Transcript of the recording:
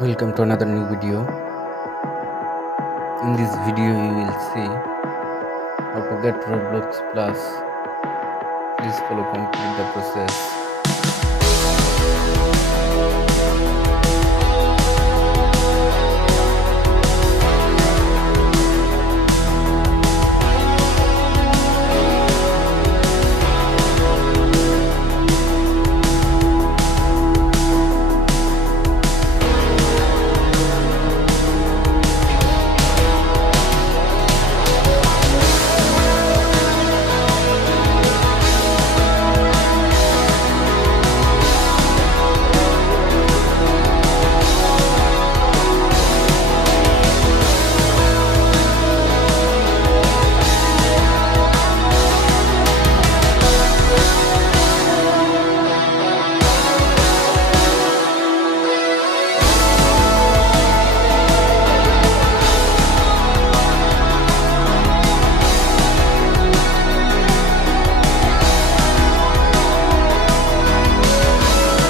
Welcome to another new video. In this video you will see how to get Roblox Plus. Please follow complete the process.